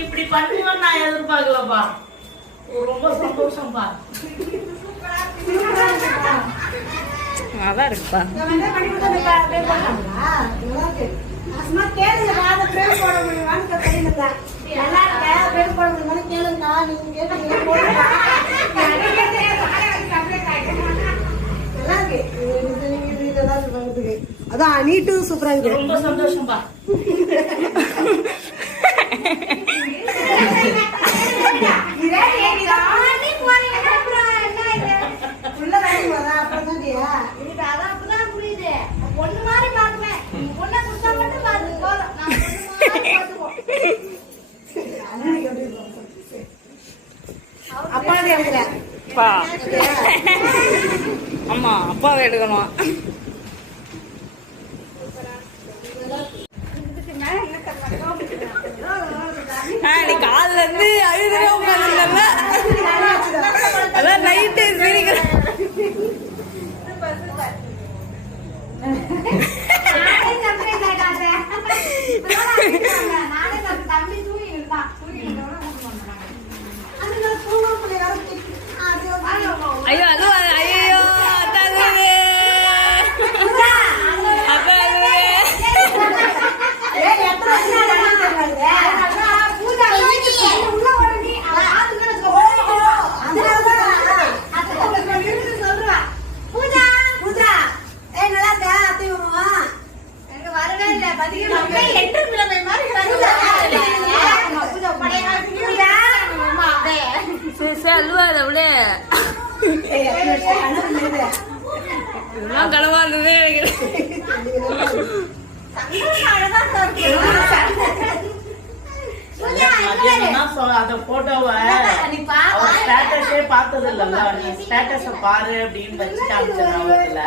இப்படி பண்ணுவேன்னு நான் எதிர்பார்க்கலப்பா. ரொம்ப சந்தோஷம்பா. நல்லா இருக்குப்பா. அதான் நீட்டு சூப்பரா இருக்கு. ரொம்ப சந்தோஷம்பா. ஆமா அப்பாவை எடுக்கணும். நீ காலில இருந்து அழுதுவே உட்காந்துருந்தல அதான் நைட்டு சிரிக்கிற ஐயோ அது ஐயோ கனவா இருந்தது அந்த போட்டோவை பார்த்தது இல்ல. ஸ்டேட்டஸ பாரு அப்படின்னு வச்சுட்டு